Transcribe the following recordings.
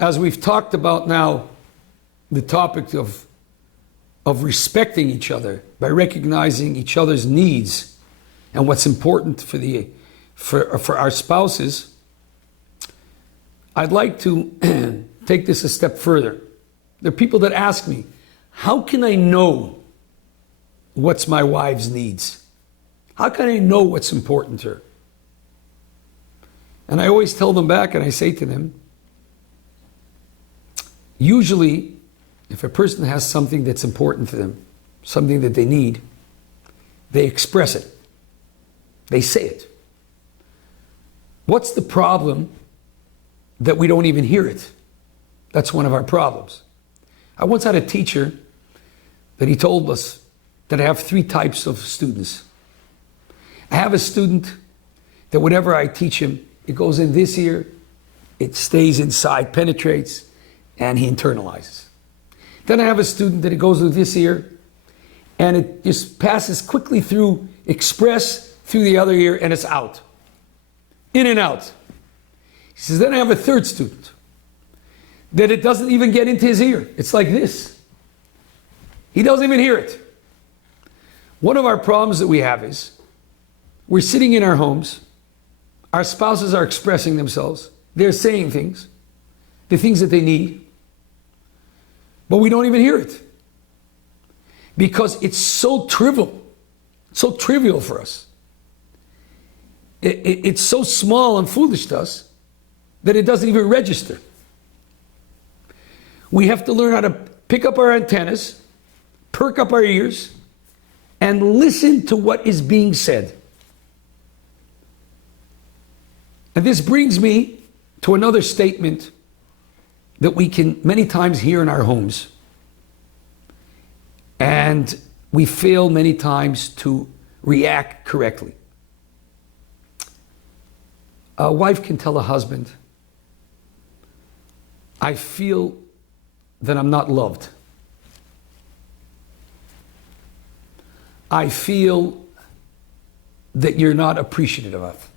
as we've talked about now, the topic of respecting each other by recognizing each other's needs and what's important for our spouses, I'd like to take this a step further. There are people that ask me, how can I know what's my wife's needs? How can I know what's important to her? And I always tell them back and I say to them, usually, if a person has something that's important to them, something that they need, they express it. They say it. What's the problem that we don't even hear it? That's one of our problems. I once had a teacher that he told us that I have 3 types of students. I have a student that whatever I teach him, it goes in this ear, it stays inside, penetrates, and he internalizes. Then I have a student that it goes with this ear, and it just passes quickly through, express through the other ear, and it's out. In and out. He says, then I have a third student that it doesn't even get into his ear. It's like this. He doesn't even hear it. One of our problems that we have is we're sitting in our homes, our spouses are expressing themselves, they're saying things, the things that they need, but we don't even hear it because it's so trivial for us. It's so small and foolish to us that it doesn't even register. We have to learn how to pick up our antennas, perk up our ears, and listen to what is being said. And this brings me to another statement that we can many times hear in our homes. And we fail many times to react correctly. A wife can tell a husband, I feel that I'm not loved. I feel that you're not appreciative of.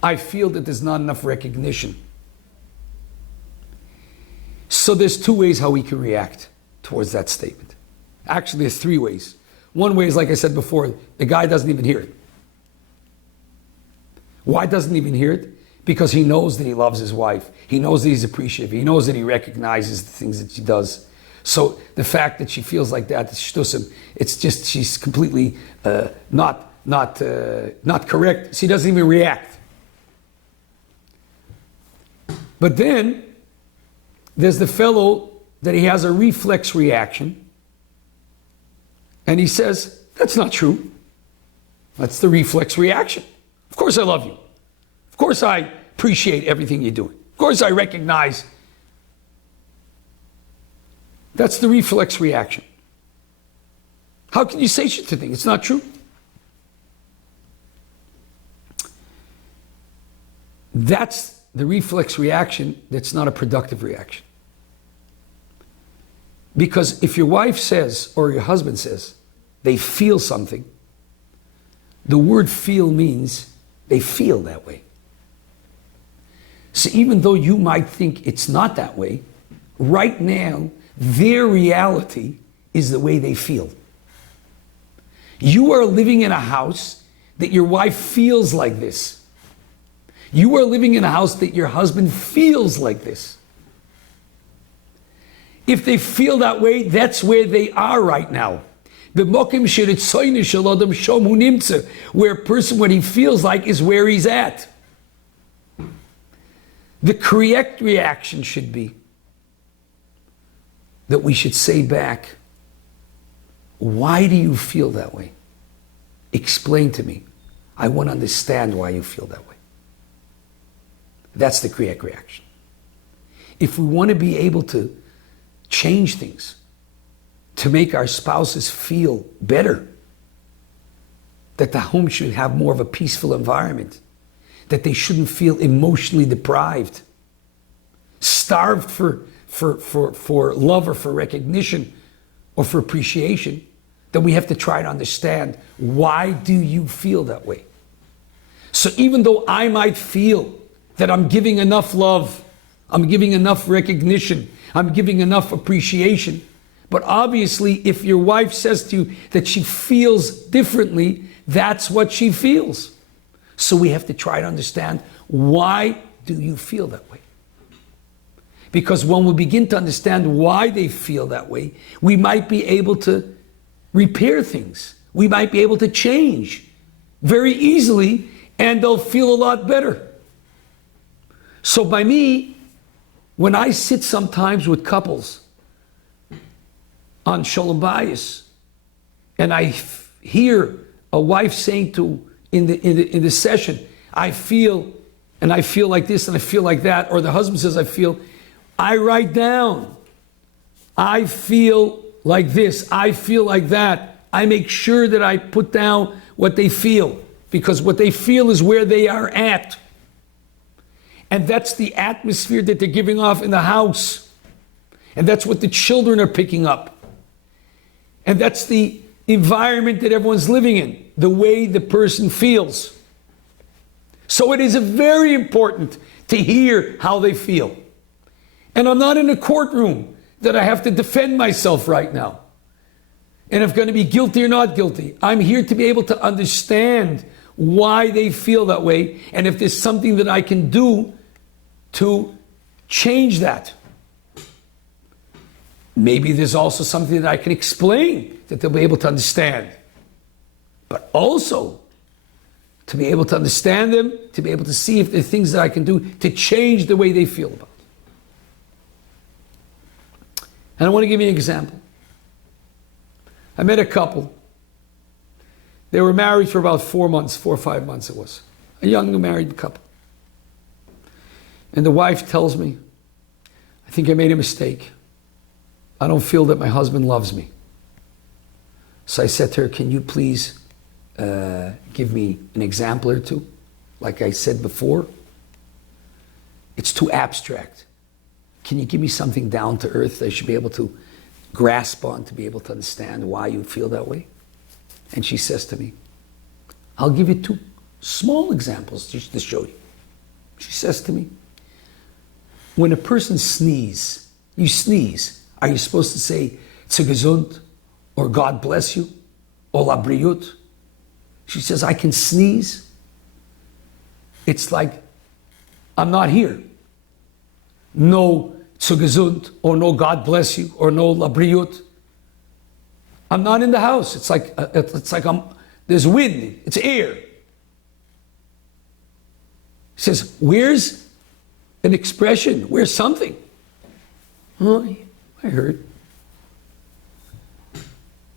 I feel that there's not enough recognition. So there's 2 ways how we can react towards that statement. Actually, there's 3 ways. One way is, like I said before, the guy doesn't even hear it. Why doesn't he even hear it? Because he knows that he loves his wife. He knows that he's appreciative. He knows that he recognizes the things that she does. So the fact that she feels like that, it's just she's completely not correct. She doesn't even react. But then there's the fellow that he has a reflex reaction, and he says, "That's not true." That's the reflex reaction. Of course I love you. Of course I appreciate everything you're doing. Of course I recognize. That's the reflex reaction. How can you say such a thing? It's not true. That's the reflex reaction that's not a productive reaction. Because if your wife says, or your husband says, they feel something, the word feel means they feel that way. So even though you might think it's not that way, right now, their reality is the way they feel. You are living in a house that your wife feels like this. You are living in a house that your husband feels like this. If they feel that way, that's where they are right now. Where a person, what he feels like, is where he's at. The correct reaction should be that we should say back, why do you feel that way? Explain to me. I want to understand why you feel that way. That's the correct reaction. If we want to be able to change things, to make our spouses feel better, that the home should have more of a peaceful environment, that they shouldn't feel emotionally deprived, starved for love or for recognition or for appreciation, then we have to try to understand, why do you feel that way? So even though I might feel that I'm giving enough love I'm giving enough recognition. I'm giving enough appreciation. But obviously, if your wife says to you that she feels differently, that's what she feels. So we have to try to understand, why do you feel that way? Because when we begin to understand why they feel that way, we might be able to repair things. We might be able to change very easily, and they'll feel a lot better. So by me, when I sit sometimes with couples on Shalom Bayis, and I hear a wife saying in the session, I feel like this and I feel like that, or the husband says I write down, I feel like this, I feel like that. I make sure that I put down what they feel, because what they feel is where they are at. And that's the atmosphere that they're giving off in the house. And that's what the children are picking up. And that's the environment that everyone's living in, the way the person feels. So it is very important to hear how they feel. And I'm not in a courtroom that I have to defend myself right now. And if I'm going to be guilty or not guilty. I'm here to be able to understand why they feel that way, and if there's something that I can do to change that. Maybe there's also something that I can explain that they'll be able to understand. But also, to be able to understand them, to be able to see if there are things that I can do to change the way they feel about it. And I want to give you an example. I met a couple. They were married for about 4 or 5 months it was. A young married couple. And the wife tells me, I think I made a mistake. I don't feel that my husband loves me. So I said to her, can you please give me an example or two? Like I said before, it's too abstract. Can you give me something down to earth that I should be able to grasp on, to be able to understand why you feel that way? And she says to me, I'll give you 2 small examples just to show you. She says to me, when a person sneezes, you sneeze, are you supposed to say, "Zu gesund," or "God bless you," or "La briut"? She says, I can sneeze. It's like, I'm not here. No "Zu gesund," or no "God bless you," or no "La briut." I'm not in the house. It's like there's wind, it's air. She says, where's an expression? Where's something? Oh, I heard.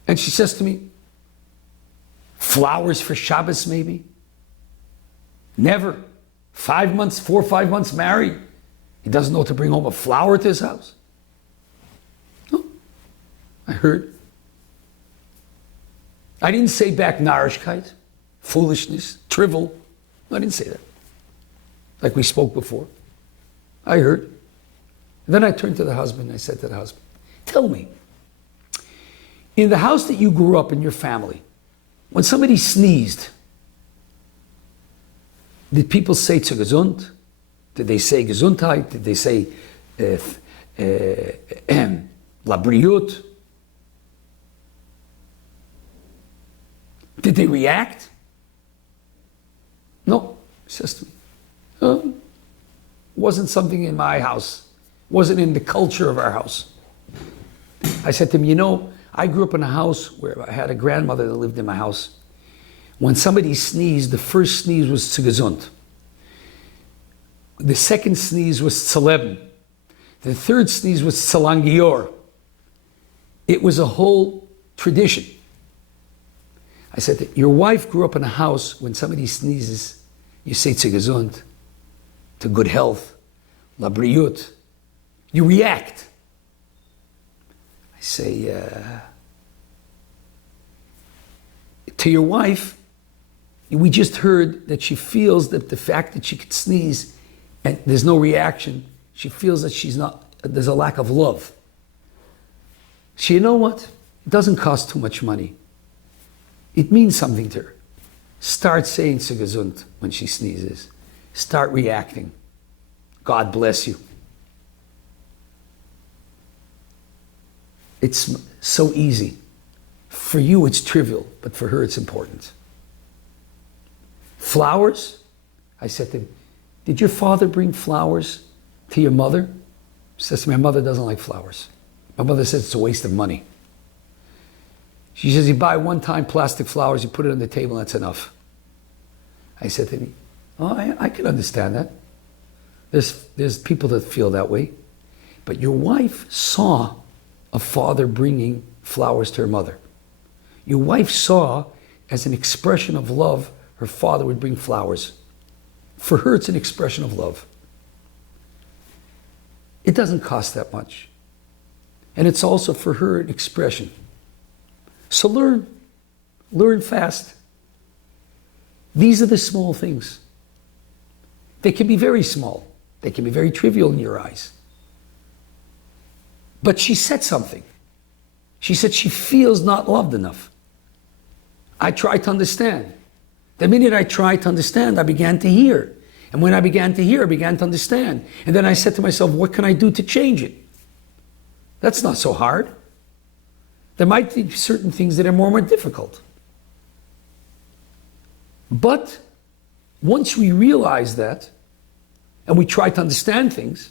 And she says to me, flowers for Shabbos maybe? Never. 4 or 5 months married. He doesn't know to bring home a flower to his house. No, I heard. I didn't say back Narishkeit, foolishness, trivial. I didn't say that. Like we spoke before. I heard. And then I turned to the husband and I said to the husband, tell me, in the house that you grew up in, your family, when somebody sneezed, did people say "Zu gesund"? Did they say "Gesundheit"? Did they say "La briut"? Did they react? No, he says to me. Wasn't something in my house. Wasn't in the culture of our house. I said to him, I grew up in a house where I had a grandmother that lived in my house. When somebody sneezed, the first sneeze was "Zu gesund." The second sneeze was "Tzeleben." The third sneeze was "Tzelangior." It was a whole tradition. I said that your wife grew up in a house, when somebody sneezes, you say "Zu gesund," to good health, "La briut." You react. I say, to your wife, we just heard that she feels that the fact that she could sneeze and there's no reaction, she feels that there's a lack of love. So you know what? It doesn't cost too much money. It means something to her. Start saying "Zu gesund" when she sneezes. Start reacting. God bless you. It's so easy. For you, it's trivial, but for her, it's important. Flowers? I said to him, did your father bring flowers to your mother? He says to me, my mother doesn't like flowers. My mother says it's a waste of money. She says, you buy one-time plastic flowers, you put it on the table, and that's enough. I said to him, oh, I can understand that. There's people that feel that way. But your wife saw a father bringing flowers to her mother. Your wife saw, as an expression of love, her father would bring flowers. For her, it's an expression of love. It doesn't cost that much. And it's also for her an expression. So learn fast. These are the small things. They can be very small. They can be very trivial in your eyes. But she said something. She said she feels not loved enough. I tried to understand. The minute I tried to understand, I began to hear. And when I began to hear, I began to understand. And then I said to myself, what can I do to change it? That's not so hard. There might be certain things that are more difficult. But once we realize that, and we try to understand things,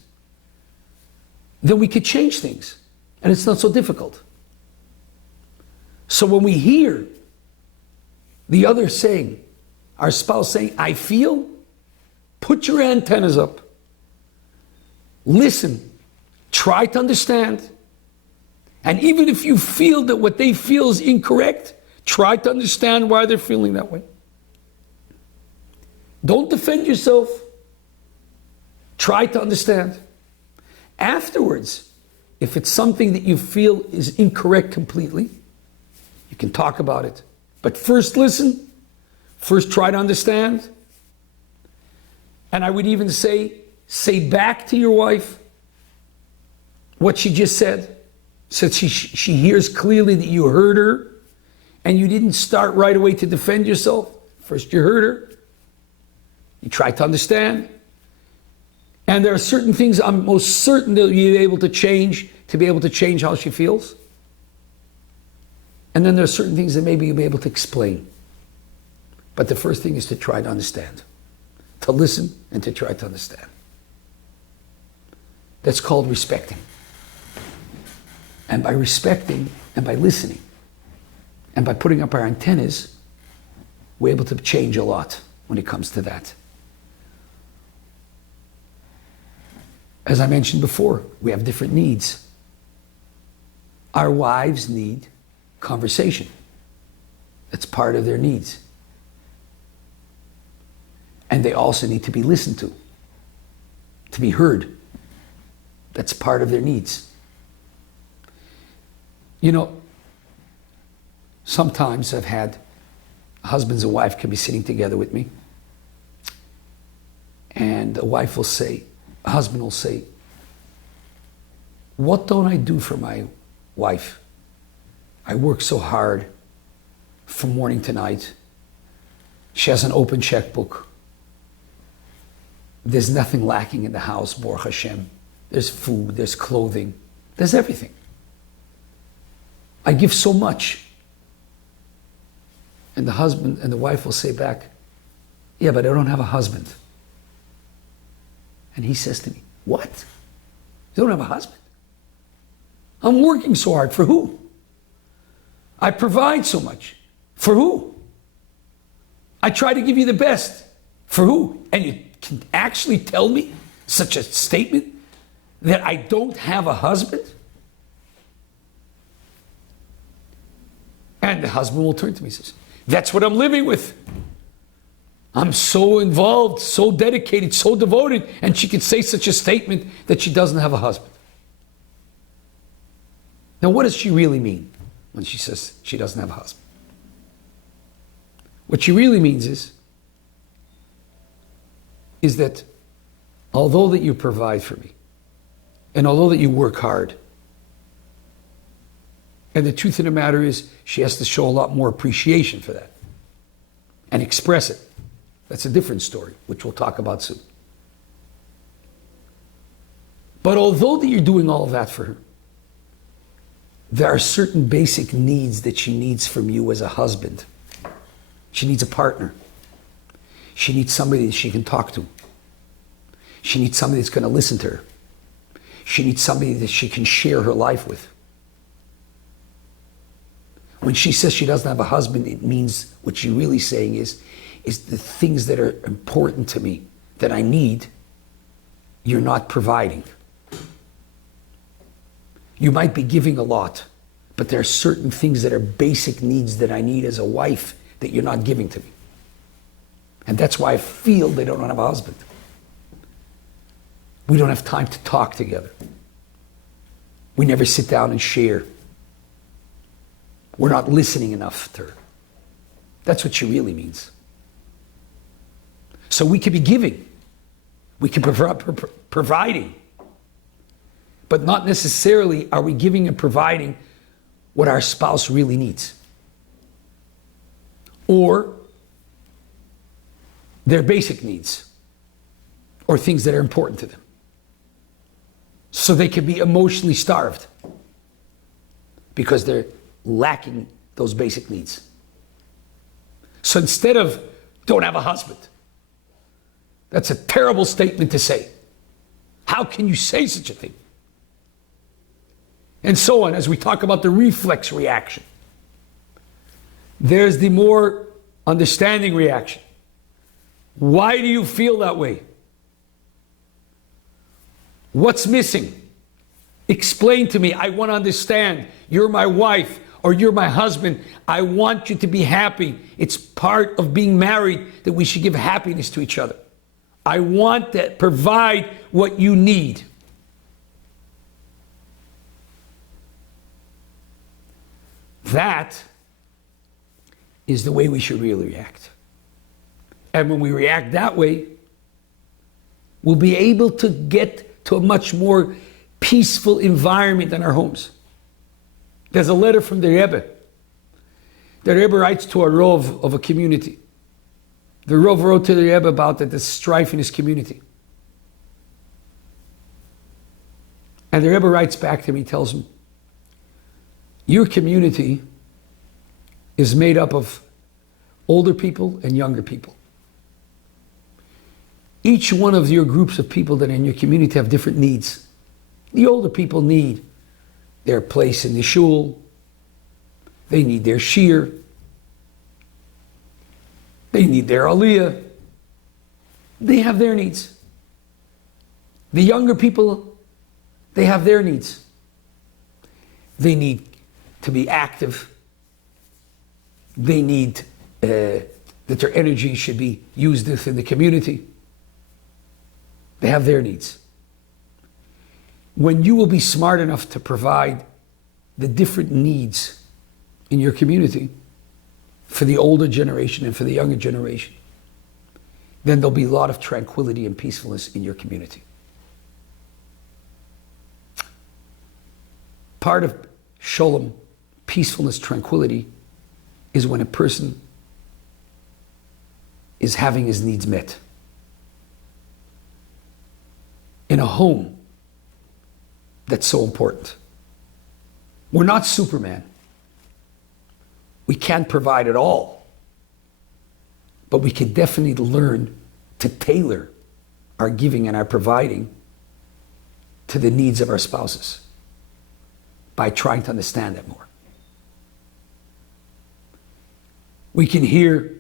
then we could change things. And it's not so difficult. So when we hear the other saying, our spouse saying, I feel, put your antennas up. Listen. Try to understand. And even if you feel that what they feel is incorrect, try to understand why they're feeling that way. Don't defend yourself. Try to understand. Afterwards, if it's something that you feel is incorrect completely, you can talk about it. But first listen. First try to understand. And I would even say back to your wife what she just said. So she hears clearly that you heard her and you didn't start right away to defend yourself. First you heard her. You tried to understand. And there are certain things I'm most certain that you'll be able to be able to change how she feels. And then there are certain things that maybe you'll be able to explain. But the first thing is to try to understand. To listen and to try to understand. That's called respecting. And by respecting and by listening and by putting up our antennas, we're able to change a lot when it comes to that. As I mentioned before, we have different needs. Our wives need conversation. That's part of their needs. And they also need to be listened to be heard. That's part of their needs. You know, sometimes I've had husbands and wife can be sitting together with me, and a husband will say, what don't I do for my wife? I work so hard from morning to night. She has an open checkbook. There's nothing lacking in the house, Baruch Hashem. There's food, there's clothing, there's everything. I give so much. And the husband and the wife will say back, yeah, but I don't have a husband. And he says to me, what? You don't have a husband? I'm working so hard. For who? I provide so much. For who? I try to give you the best. For who? And you can actually tell me such a statement that I don't have a husband? And the husband will turn to me and says, that's what I'm living with. I'm so involved, so dedicated, so devoted, and she could say such a statement that she doesn't have a husband. Now, what does she really mean when she says she doesn't have a husband? What she really means is that although that you provide for me, and although that you work hard, and the truth of the matter is, she has to show a lot more appreciation for that and express it. That's a different story, which we'll talk about soon. But although that you're doing all of that for her, There are certain basic needs that she needs from you as a husband. She needs a partner. She needs somebody that she can talk to. She needs somebody that's going to listen to her. She needs somebody that she can share her life with. When she says she doesn't have a husband, it means what she's really saying is the things that are important to me, that I need, you're not providing. You might be giving a lot, but there are certain things that are basic needs that I need as a wife that you're not giving to me. And that's why I feel they don't have a husband. We don't have time to talk together. We never sit down and share. We're not listening enough to her. That's what she really means. So we could be giving. We could be providing. But not necessarily are we giving and providing what our spouse really needs. Or their basic needs. Or things that are important to them. So they can be emotionally starved. Because they're lacking those basic needs. So instead of don't have a husband, that's a terrible statement to say. How can you say such a thing? And so on, as we talk about the reflex reaction. There's the more understanding reaction. Why do you feel that way? What's missing? Explain to me. I want to understand. You're my wife or you're my husband. I want you to be happy. It's part of being married that we should give happiness to each other. I want to provide what you need. That is the way we should really react. And when we react that way, we'll be able to get to a much more peaceful environment in our homes. There's a letter from the Rebbe. The Rebbe writes to a Rov of a community. The Rov wrote to the Rebbe about that there's strife in his community. And the Rebbe writes back to him, he tells him, your community is made up of older people and younger people. Each one of your groups of people that are in your community have different needs. The older people need their place in the shul. They need their shir. They need their aliyah. They have their needs. The younger people, they have their needs. They need to be active. They need that their energy should be used within the community. They have their needs. When you will be smart enough to provide the different needs in your community for the older generation and for the younger generation, then there'll be a lot of tranquility and peacefulness in your community. Part of Shalom, peacefulness, tranquility, is when a person is having his needs met. In a home, that's so important. We're not Superman. We can't provide it all. But we can definitely learn to tailor our giving and our providing to the needs of our spouses by trying to understand it more. We can hear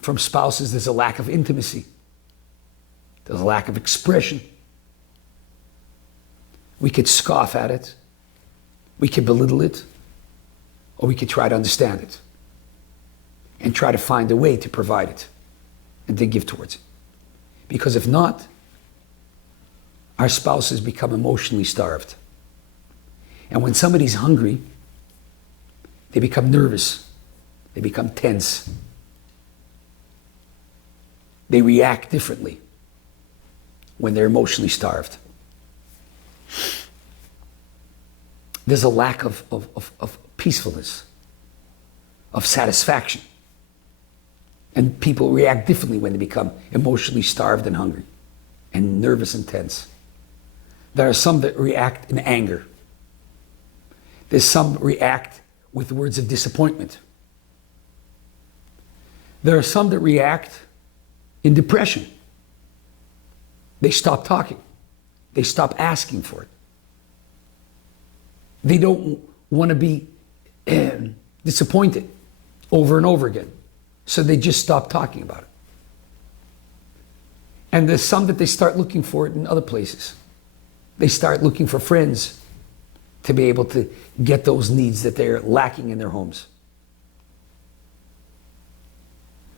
from spouses there's a lack of intimacy. There's a lack of expression. We could scoff at it. We could belittle it. Or we could try to understand it. And try to find a way to provide it. And to give towards it. Because if not, our spouses become emotionally starved. And when somebody's hungry, they become nervous. They become tense. They react differently when they're emotionally starved. There's a lack of peacefulness, of satisfaction. And people react differently when they become emotionally starved and hungry and nervous and tense. There are some that react in anger. There's some react with words of disappointment. There are some that react in depression. They stop talking. They stop asking for it. They don't want to be disappointed over and over again. So they just stop talking about it. And there's some that they start looking for it in other places. They start looking for friends to be able to get those needs that they're lacking in their homes.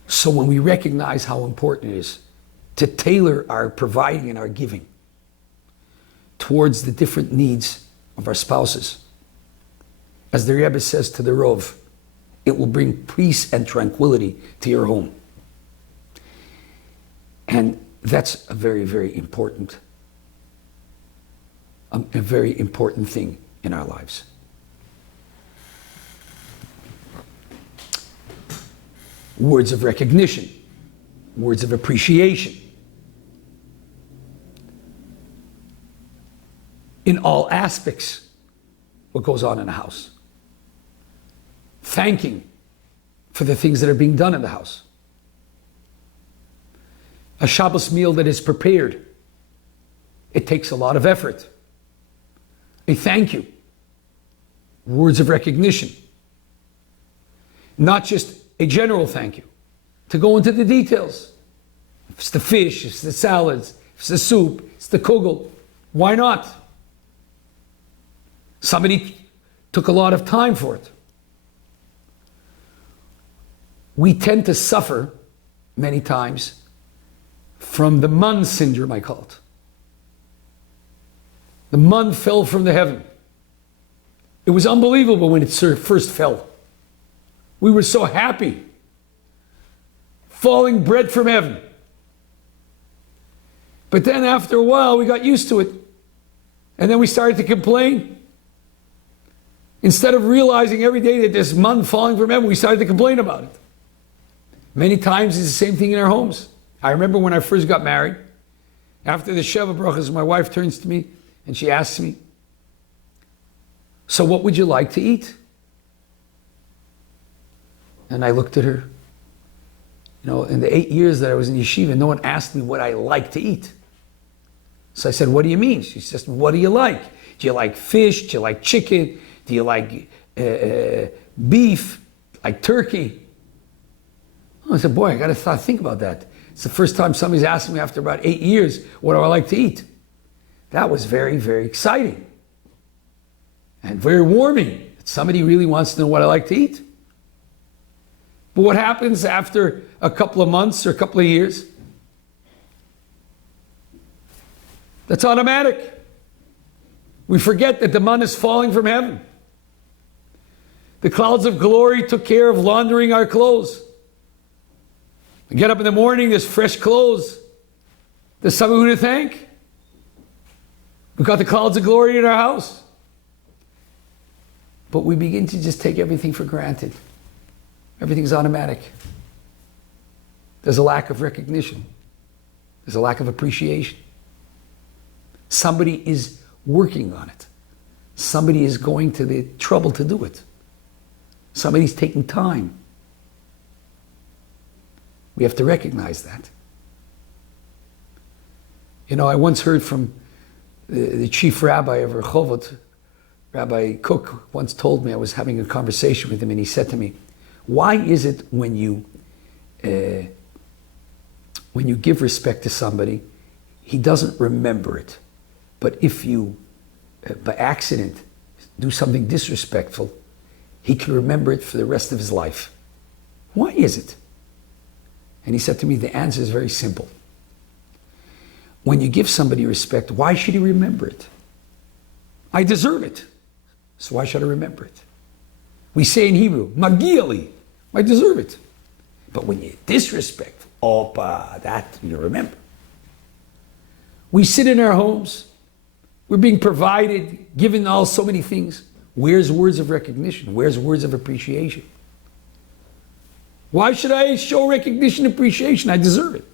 So when we recognize how important it is to tailor our providing and our giving towards the different needs of our spouses, as the Rebbe says to the Rov, it will bring peace and tranquility to your home. And that's a very, very important, a very important thing in our lives. Words of recognition, words of appreciation. In all aspects, what goes on in a house. Thanking for the things that are being done in the house. A Shabbos meal that is prepared, it takes a lot of effort. A thank you. Words of recognition. Not just a general thank you. To go into the details. If it's the fish, if it's the salads, if it's the soup, if it's the kugel, why not? Somebody took a lot of time for it. We tend to suffer many times from the man syndrome, I call it. The man fell from the heaven. It was unbelievable when it first fell. We were so happy. Falling bread from heaven. But then after a while, we got used to it. And then we started to complain. Instead of realizing every day that there's man falling from heaven, we started to complain about it. Many times it's the same thing in our homes. I remember when I first got married, after the Sheva Brachas, my wife turns to me and she asks me, "So what would you like to eat?" And I looked at her. You know, in the 8 years that I was in yeshiva, no one asked me what I like to eat. So I said, "What do you mean?" She says, "What do you like? Do you like fish? Do you like chicken? Do you like beef? Like turkey?" I said, "Boy, I got to think about that. It's the first time somebody's asking me after about 8 years, what do I like to eat?" That was very, very exciting. And very warming. Somebody really wants to know what I like to eat. But what happens after a couple of months or a couple of years? That's automatic. We forget that the man is falling from heaven. The clouds of glory took care of laundering our clothes. We get up in the morning, there's fresh clothes. There's somebody who to thank. We've got the clouds of glory in our house. But we begin to just take everything for granted. Everything's automatic. There's a lack of recognition. There's a lack of appreciation. Somebody is working on it. Somebody is going to the trouble to do it. Somebody's taking time. We have to recognize that. You know, I once heard from the chief rabbi of Rehovot, Rabbi Cook, once told me, I was having a conversation with him, and he said to me, "Why is it when you give respect to somebody, he doesn't remember it, but if you, by accident, do something disrespectful, he can remember it for the rest of his life? Why is it?" And he said to me, the answer is very simple. When you give somebody respect, why should he remember it? I deserve it, so why should I remember it? We say in Hebrew, "Magia li," I deserve it. But when you disrespect, opa, that you remember. We sit in our homes, we're being provided, given all so many things. Where's words of recognition? Where's words of appreciation? Why should I show recognition and appreciation? I deserve it.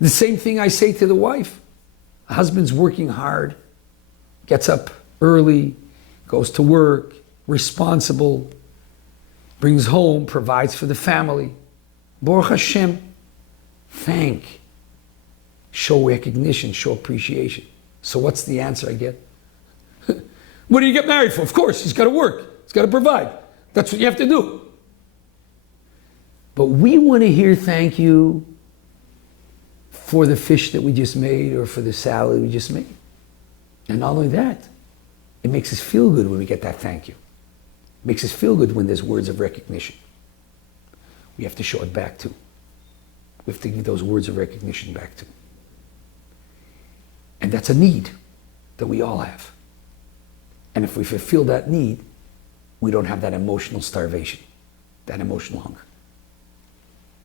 The same thing I say to the wife. The husband's working hard, gets up early, goes to work, responsible, brings home, provides for the family. Baruch Hashem, thank, show recognition, show appreciation. So what's the answer I get? What do you get married for? Of course, he's got to work. He's got to provide. That's what you have to do. But we want to hear thank you for the fish that we just made or for the salad we just made. And not only that, it makes us feel good when we get that thank you. It makes us feel good when there's words of recognition. We have to show it back too. We have to give those words of recognition back too. And that's a need that we all have. And if we fulfill that need, we don't have that emotional starvation, that emotional hunger.